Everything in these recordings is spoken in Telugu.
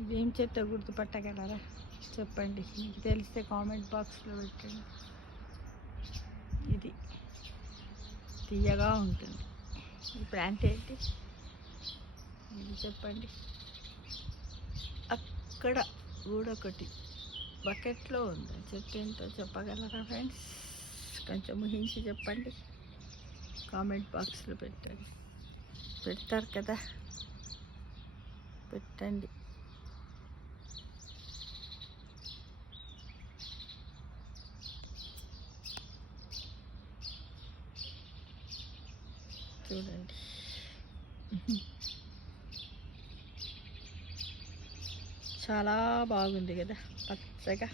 ఇదేం చెత్త గుర్తుపట్టగలరా? చెప్పండి, మీకు తెలిస్తే కామెంట్ బాక్స్లో పెట్టండి. ఇది తీయగా ఉంటుంది. ఈ ప్లాంట్ ఏంటి ఇది చెప్పండి. అక్కడ గూడొకటి బకెట్లో ఉంది. చెట్టు ఏంటో చెప్పగలరా ఫ్రెండ్స్? కొంచెం ఊహించి చెప్పండి, కామెంట్ బాక్స్లో పెట్టండి. పెడతారు కదా, పెట్టండి. చూడండి, చాలా బాగుంది కదా, పచ్చగా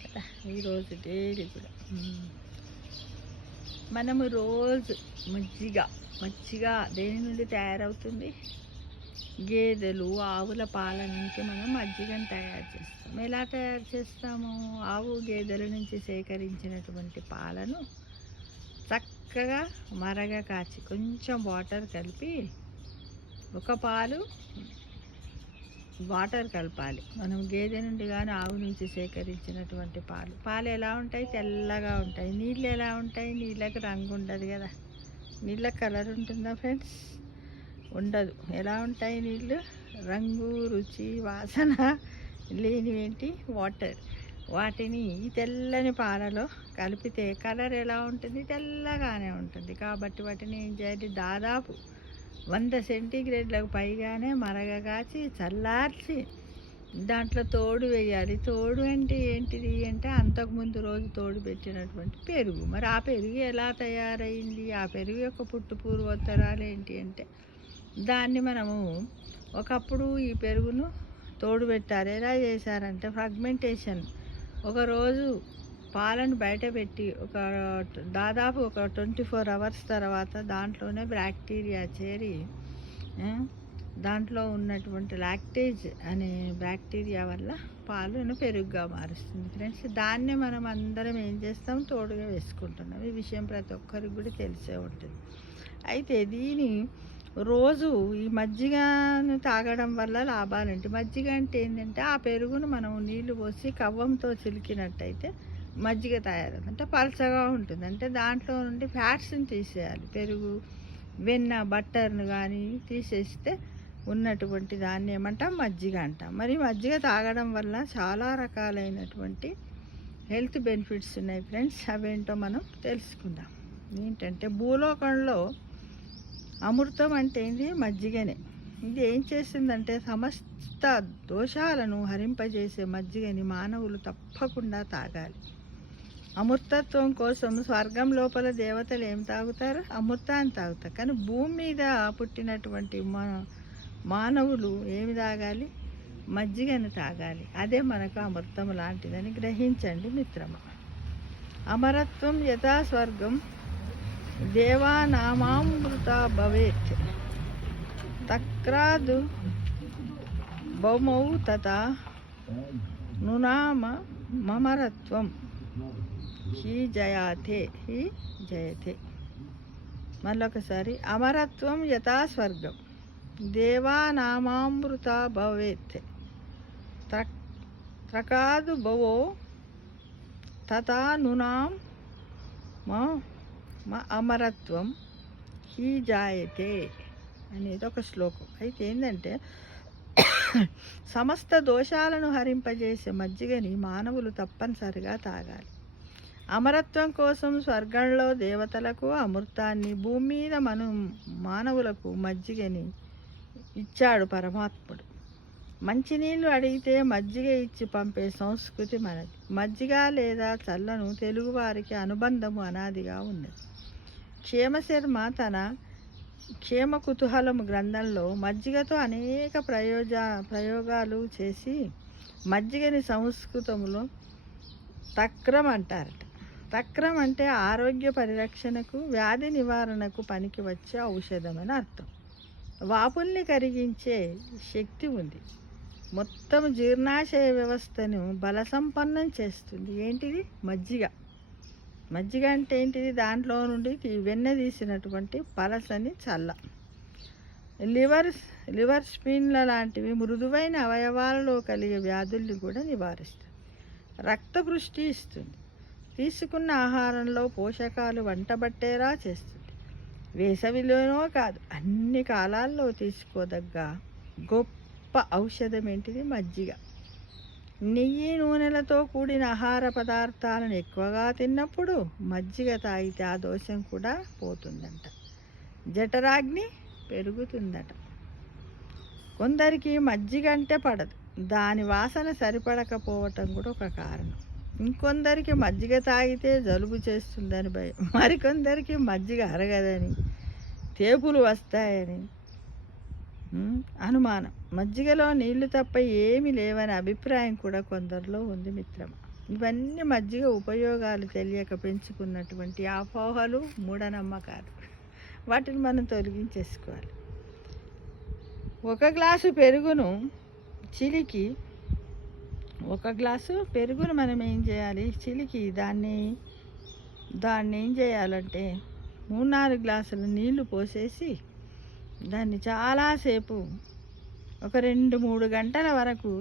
కదా. ఈరోజు డైలీ కూడా మనము రోజు మజ్జిగ దేని నుండి తయారవుతుంది? గేదెలు ఆవుల పాల నుంచి మనం మజ్జిగను తయారు చేస్తాం. ఎలా తయారు చేస్తాము? ఆవు గేదెల నుంచి సేకరించినటువంటి పాలను చక్కగా మరగ కాచి కొంచెం వాటర్ కలిపి, ఒక పాలు వాటర్ కలపాలి. మనం గేదె నుండి కానీ ఆవు నుంచి సేకరించినటువంటి పాలు ఎలా ఉంటాయి? తెల్లగా ఉంటాయి. నీళ్ళు ఎలా ఉంటాయి? నీళ్ళకి రంగు ఉండదు కదా. నీళ్ళకి కలర్ ఉంటుందా ఫ్రెండ్స్? ఉండదు. ఎలా ఉంటాయి నీళ్ళు? రంగు, రుచి, వాసన లేనివేంటి? వాటర్. వాటిని ఈ తెల్లని పాలలో కలిపితే కలర్ ఎలా ఉంటుంది? తెల్లగానే ఉంటుంది. కాబట్టి వాటిని ఏం చేయాలి? దాదాపు 100 సెంటీగ్రేడ్లకు పైగానే మరగగాచి చల్లార్చి దాంట్లో తోడు వేయాలి. తోడు అంటే ఏంటిది అంటే అంతకుముందు రోజు తోడు పెట్టినటువంటి పెరుగు. మరి ఆ పెరుగు ఎలా తయారైంది? ఆ పెరుగు యొక్క పుట్టు పూర్వోత్తరాలు ఏంటి అంటే, దాన్ని మనము ఒకప్పుడు ఈ పెరుగును తోడు పెట్టారు. ఎలా చేశారంటే ఫ్రాగ్మెంటేషన్. ఒకరోజు పాలను బయట పెట్టి దాదాపు ఒక 24 అవర్స్ తర్వాత దాంట్లోనే బ్యాక్టీరియా చేరి దాంట్లో ఉన్నటువంటి లాక్టేజ్ అనే బ్యాక్టీరియా వల్ల పాలను పెరుగుగా మారుస్తుంది ఫ్రెండ్స్. దాన్నే మనం అందరం ఏం చేస్తాం? తోడుగా వేసుకుంటున్నాం. ఈ విషయం ప్రతి ఒక్కరికి కూడా తెలిసే ఉంటుంది. అయితే దీని రోజు ఈ మజ్జిగను తాగడం వల్ల లాభాలేంటి? మజ్జిగ అంటే ఏంటంటే ఆ పెరుగును మనం నీళ్లు పోసి కవ్వంతో చిలికినట్టయితే మజ్జిగ తయారవుతుంది. అంటే పలచగా ఉంటుంది. అంటే దాంట్లో నుండి ఫ్యాట్స్ని తీసేయాలి. పెరుగు, వెన్న, బట్టర్ను కానీ తీసేస్తే ఉన్నటువంటి దాన్ని ఏమంటాం? మజ్జిగ అంటాం. మరి మజ్జిగ తాగడం వల్ల చాలా రకాలైనటువంటి హెల్త్ బెనిఫిట్స్ ఉన్నాయి ఫ్రెండ్స్. అవేంటో మనం తెలుసుకుందాం. ఏంటంటే భూలోకంలో అమృతం అంటే ఏంటి? మజ్జిగనే. ఇది ఏం చేసిందంటే సమస్త దోషాలను హరింపజేసే మజ్జిగని మానవులు తప్పకుండా తాగాలి. అమృతత్వం కోసం స్వర్గం లోపల దేవతలు ఏం తాగుతారు? అమృతాన్ని తాగుతారు. కానీ భూమి మీద పుట్టినటువంటి మానవులు ఏమి తాగాలి? మజ్జిగను తాగాలి. అదే మనకు అమృతం లాంటిదని గ్రహించండి మిత్రమా. అమరత్వం యథా స్వర్గం దేవానామామృత భవేత్ తక్రాదు భౌమౌ తథా నునామ మమరత్వం హి జయతే. మళ్ళొకసారి, అమరత్వం యథా స్వర్గం దేవానామామృత భవేత్ త్రకాదు భవో తథా నునాం అమరత్వం హి జాయతే అనేది ఒక శ్లోకం. అయితే ఏంటంటే సమస్త దోషాలను హరింపజేసే మజ్జిగని మానవులు తప్పనిసరిగా తాగాలి. అమరత్వం కోసం స్వర్గంలో దేవతలకు అమృతాన్ని, భూమి మీద మానవులకు మజ్జిగని ఇచ్చాడు పరమాత్ముడు. మంచినీళ్ళు అడిగితే మజ్జిగ ఇచ్చి పంపే సంస్కృతి మనది. మజ్జిగ లేదా చల్లను తెలుగువారికి అనుబంధము అనాదిగా ఉన్నది. క్షేమశర్మ తన క్షేమ కుతూహలము గ్రంథంలో మజ్జిగతో అనేక ప్రయోగాలు చేసి మజ్జిగని సంస్కృతంలో తక్రం అంటారట. తక్రం అంటే ఆరోగ్య పరిరక్షణకు, వ్యాధి నివారణకు పనికి వచ్చే ఔషధం అని అర్థం. వాపుల్ని కరిగించే శక్తి ఉంది. మొత్తం జీర్ణాశయ వ్యవస్థను బలసంపన్నం చేస్తుంది. ఏంటిది? మజ్జిగ. మజ్జిగ అంటే ఏంటిది? దాంట్లో నుండి వెన్న తీసినటువంటి పలసని చల్ల. లివర్ లివర్ స్పిన్ల లాంటివి మృదువైన అవయవాలలో కలిగే వ్యాధుల్ని కూడా నివారిస్తుంది. రక్తపుష్టి ఇస్తుంది. తీసుకున్న ఆహారంలో పోషకాలు వంటబట్టేలా చేస్తుంది. వేసవిలోనో కాదు, అన్ని కాలాల్లో తీసుకోదగ్గ గొప్ప ఔషధం ఏంటిది? మజ్జిగ. నెయ్యి, నూనెలతో కూడిన ఆహార పదార్థాలను ఎక్కువగా తిన్నప్పుడు మజ్జిగ తాగితే ఆ దోషం కూడా పోతుందంట. జఠరాగ్ని పెరుగుతుందట. కొందరికి మజ్జిగ అంటే పడదు, దాని వాసన సరిపడకపోవటం కూడా ఒక కారణం. ఇంకొందరికి మజ్జిగ తాగితే జలుబు చేస్తుందని భయం, మరికొందరికి మజ్జిగ అరగదని, తేపులు వస్తాయని అనుమానం. మజ్జిగలో నీళ్లు తప్ప ఏమీ లేవనే అభిప్రాయం కూడా కొందరిలో ఉంది మిత్రమా. ఇవన్నీ మజ్జిగ ఉపయోగాలు తెలియక పెంచుకున్నటువంటి అపోహలు, మూఢనమ్మకాలు. వాటిని మనం తొలగించేసుకోవాలి. ఒక గ్లాసు పెరుగును మనం ఏం చేయాలి? చిలికి దాన్ని ఏం చేయాలంటే 3-4 గ్లాసులు నీళ్లు పోసేసి దాన్ని చాలాసేపు ఒక 2-3 గంటల వరకు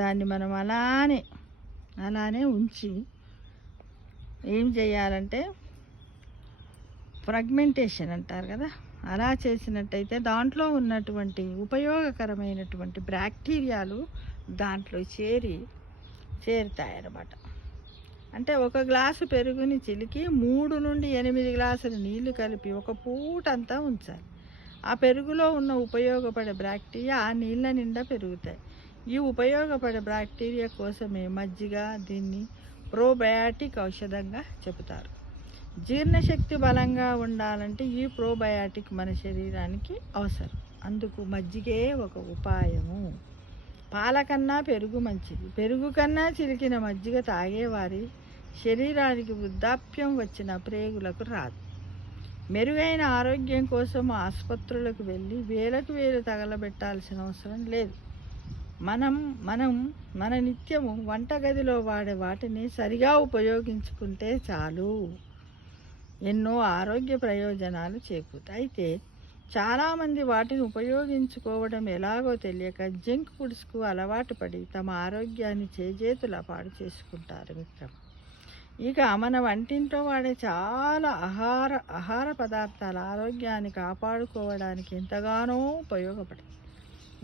దాన్ని మనం అలానే ఉంచి ఏం చేయాలంటే ఫ్రాగ్మెంటేషన్ అంటారు కదా, అలా చేసినట్టయితే దాంట్లో ఉన్నటువంటి ఉపయోగకరమైనటువంటి బ్యాక్టీరియాలు దాంట్లో చేరుతాయన్నమాట. అంటే ఒక గ్లాసు పెరుగుని చిలికి 3 నుండి 8 గ్లాసులు నీళ్లు కలిపి ఒక పూట అంతా ఉంచాలి. ఆ పెరుగులో ఉన్న ఉపయోగపడే బ్యాక్టీరియా ఆ నీళ్ళ నిండా పెరుగుతాయి. ఈ ఉపయోగపడే బ్యాక్టీరియా కోసమే మజ్జిగ దీన్ని ప్రోబయాటిక్ ఔషధంగా చెబుతారు. జీర్ణశక్తి బలంగా ఉండాలంటే ఈ ప్రోబయాటిక్ మన శరీరానికి అవసరం. అందుకు మజ్జిగే ఒక ఉపాయము. పాల కన్నా పెరుగు మంచిది. పెరుగు కన్నా చిలికిన మజ్జిగ తాగేవారి శరీరానికి వృద్ధాప్యం వచ్చిన ప్రేగులకు రాదు. మెరుగైన ఆరోగ్యం కోసం ఆసుపత్రులకు వెళ్ళి వేలకు వేలు తగలబెట్టాల్సిన అవసరం లేదు. మన నిత్యము వంటగదిలో వాడే వాటిని సరిగా ఉపయోగించుకుంటే చాలు. ఎన్నో ఆరోగ్య ప్రయోజనాలు చేకూరుతాయి. అయితే చాలామంది వాటిని ఉపయోగించుకోవడం ఎలాగో తెలియక జంక్ ఫుడ్స్కు అలవాటు పడి తమ ఆరోగ్యాన్ని చేజేతులా పాడు చేసుకుంటారు మిత్రం. ఇక మన వంటింట్లో వాడే చాలా ఆహార పదార్థాల ఆరోగ్యాన్ని కాపాడుకోవడానికి ఎంతగానో ఉపయోగపడతాయి.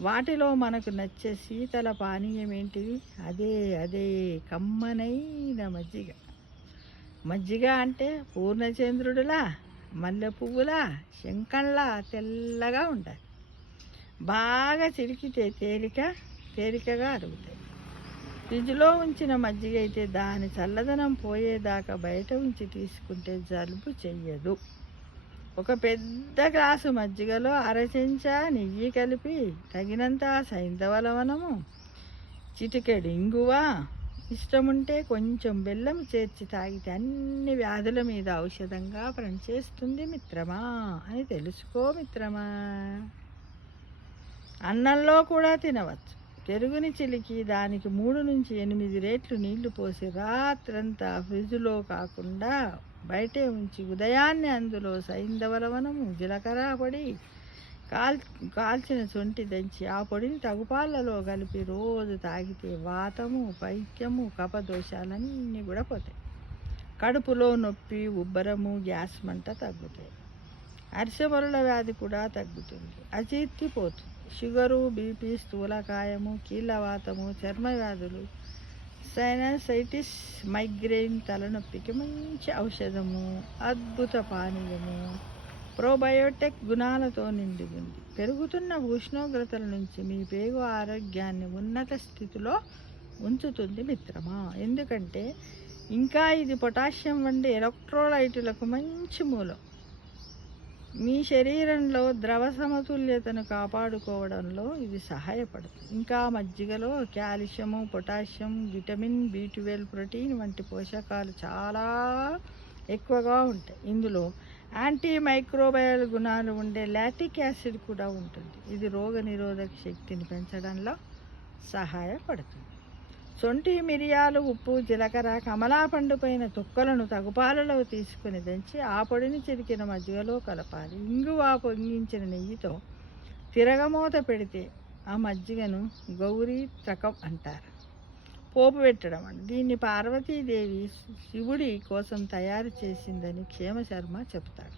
వాటిలో మనకు నచ్చే శీతల పానీయం ఏంటిది? అదే కమ్మనైన మజ్జిగ. మజ్జిగ అంటే పూర్ణచంద్రుడిలా, మల్లె పువ్వులా, శంఖంలా తెల్లగా ఉంటాయి. బాగా చిలికితే తేలికగా అరుగుతాయి. ఫ్రిడ్జ్లో ఉంచిన మజ్జిగ అయితే దాని చల్లదనం పోయేదాకా బయట ఉంచి తీసుకుంటే జలుబు చెయ్యదు. ఒక పెద్ద గ్లాసు మజ్జిగలో 1/2 చెంచా నెయ్యి కలిపి, తగినంత సైంధవ లవణము, చిటికెడు ఇంగువ, ఇష్టముంటే కొంచెం బెల్లం చేర్చి తాగితే అన్ని వ్యాధుల మీద ఔషధంగా పనిచేస్తుంది మిత్రమా అని తెలుసుకో మిత్రమా. అన్నంలో కూడా తినవచ్చు. పెరుగుని చిలికి దానికి 3 నుంచి 8 రేట్లు నీళ్లు పోసి రాత్రంతా ఫ్రిడ్జ్లో కాకుండా బయటే ఉంచి ఉదయాన్నే అందులో సైంధవ లవణము, జీలకర్ర పొడి, కాల్చిన సొంటి దంచి ఆ పొడిని తగుపాలలో కలిపి రోజు తాగితే వాతము, పైత్యము, కఫదోషాలన్నీ కూడా పోతాయి. కడుపులో నొప్పి, ఉబ్బరము, గ్యాస్ మంట తగ్గుతాయి. అరిసెమరుల వ్యాధి కూడా తగ్గుతుంది. అజీర్తి పోతుంది. షుగరు, బీపీ, స్థూలకాయము, కీళ్ళవాతము, చర్మ వ్యాధులు, సైనసైటిస్, మైగ్రేన్, తలనొప్పికి మంచి ఔషధము, అద్భుత పానీయము, ప్రోబయోటిక్ గుణాలతో నిండి ఉంది. పెరుగుతున్న ఉష్ణోగ్రతల నుంచి మీ పేగు ఆరోగ్యాన్ని ఉన్నత స్థితిలో ఉంచుతుంది మిత్రమా. ఎందుకంటే ఇంకా ఇది పొటాషియం వంటి ఎలక్ట్రోలైటులకు మంచి మూలం. మీ శరీరంలో ద్రవ సమతుల్యతను కాపాడుకోవడంలో ఇది సహాయపడుతుంది. ఇంకా మజ్జిగలో calcium, potassium, vitamin B12, protein వంటి పోషకాలు చాలా ఎక్కువగా ఉంటాయి. ఇందులో యాంటీ మైక్రోబయల్ గుణాలు ఉండే లాక్టిక్ యాసిడ్ కూడా ఉంటుంది. ఇది రోగ నిరోధక శక్తిని పెంచడంలో సహాయపడుతుంది. సొంటి, మిరియాలు, ఉప్పు, జీలకర్ర, కమలా పండు పైన తొక్కలను తగుపాలలో తీసుకుని దంచి ఆ పొడిని చిరికిన మజ్జిగలో కలపాలి. ఇంగువ పొంగించిన నెయ్యితో తిరగమూత పెడితే ఆ మజ్జిగను గౌరీ త్రకం అంటారు. పోపు పెట్టడం అండి. దీన్ని పార్వతీదేవి శివుడి కోసం తయారు చేసిందని క్షేమశర్మ చెప్తాడు.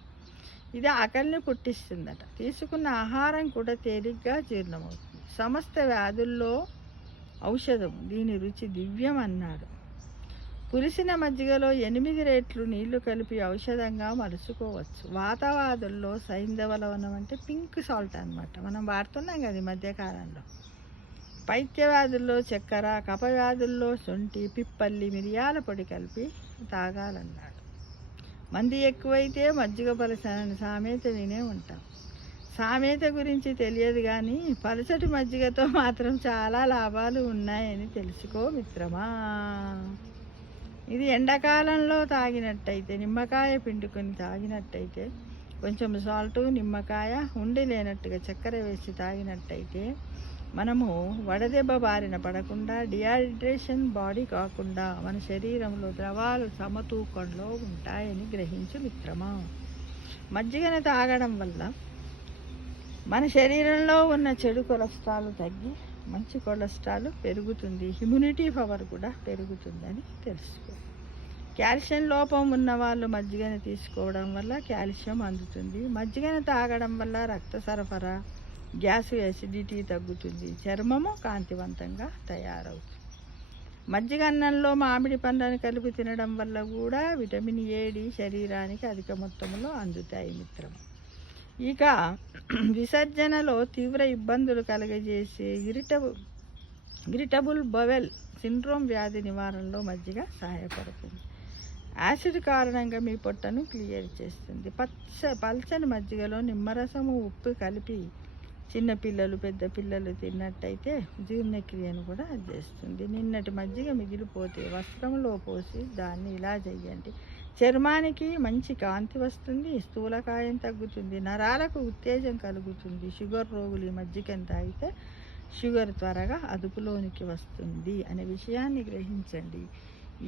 ఇది ఆకలిని పుట్టిస్తుందట. తీసుకున్న ఆహారం కూడా తేలిగ్గా జీర్ణమవుతుంది. సమస్త వ్యాధుల్లో ఔషధం. దీని రుచి దివ్యం అన్నాడు. పులిసిన మజ్జిగలో 8 రేట్లు నీళ్లు కలిపి ఔషధంగా మలుచుకోవచ్చు. వాతావాదుల్లో సైంధవ లవణం అంటే పింక్ సాల్ట్ అన్నమాట. మనం వాడుతున్నాం కదా ఈ మధ్యకాలంలో. పైత్యవ్యాధుల్లో చక్కెర, కఫవ్యాధుల్లో శొంఠి, పిప్పల్లి, మిరియాల పొడి కలిపి తాగాలన్నాడు. మంది ఎక్కువైతే మజ్జిగ పలచనని సామెత వినే ఉంటాం. సామెత గురించి తెలియదు కానీ పలచటి మజ్జిగతో మాత్రం చాలా లాభాలు ఉన్నాయని తెలుసుకో మిత్రమా. ఇది ఎండాకాలంలో తాగినట్టయితే, నిమ్మకాయ పిండుకొని తాగినట్టయితే, కొంచెం సాల్టు, నిమ్మకాయ, ఉండి లేనట్టుగా చక్కెర వేసి తాగినట్టయితే మనము వడదెబ్బ బారిన పడకుండా, డిహైడ్రేషన్ బాడీ కాకుండా మన శరీరంలో ద్రవాలు సమతూకంలో ఉంటాయని గ్రహించు మిత్రమా. మజ్జిగను తాగడం వల్ల మన శరీరంలో ఉన్న చెడు కొలెస్ట్రాల్ తగ్గి మంచి కొలెస్ట్రాల్ పెరుగుతుంది. ఇమ్యూనిటీ పవర్ కూడా పెరుగుతుందని తెలుసుకో. కాల్షియం లోపం ఉన్న వాళ్ళు మజ్జిగను తీసుకోవడం వల్ల కాల్షియం అందుతుంది. మజ్జిగను తాగడం వల్ల రక్త సరఫరా, గ్యాస్, యాసిడిటీ తగ్గుతుంది. చర్మము కాంతివంతంగా తయారవుతుంది. మజ్జిగ అన్నంలో మామిడి పండ్లను కలిపి తినడం వల్ల కూడా విటమిన్ A, D శరీరానికి అధిక మొత్తంలో అందుతాయి మిత్రమా. ఇక విసర్జనలో తీవ్ర ఇబ్బందులు కలుగజేసే ఇరిటబుల్ బవెల్ సిండ్రోమ్ వ్యాధి నివారణలో మజ్జిగ సహాయపడుతుంది. యాసిడ్ కారణంగా మీ పొట్టను క్లియర్ చేస్తుంది. పల్చని మజ్జిగలో నిమ్మరసము, ఉప్పు కలిపి చిన్నపిల్లలు, పెద్ద పిల్లలు తిన్నట్టయితే జీర్ణక్రియను కూడా చేస్తుంది. నిన్నటి మజ్జిగ మిగిలిపోతే వస్త్రంలో పోసి దాన్ని ఇలా చేయండి. చర్మానికి మంచి కాంతి వస్తుంది, స్థూలకాయం తగ్గుతుంది, నరాలకు ఉత్తేజం కలుగుతుంది. షుగర్ రోగులు ఈ మజ్జిగను తాగితే షుగర్ త్వరగా అదుపులోనికి వస్తుంది అనే విషయాన్ని గ్రహించండి.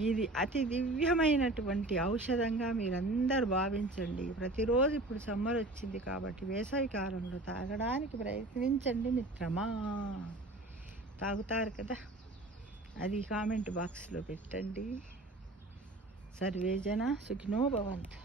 ఇది అతి దివ్యమైనటువంటి ఔషధంగా మీరందరూ భావించండి. ప్రతిరోజు ఇప్పుడు సమ్మర్ వచ్చింది కాబట్టి వేసవి కాలంలో తాగడానికి ప్రయత్నించండి మిత్రమా. తాగుతారు కదా, అది కామెంట్ బాక్స్లో పెట్టండి. సర్వేజన సుఖినో భవంతు.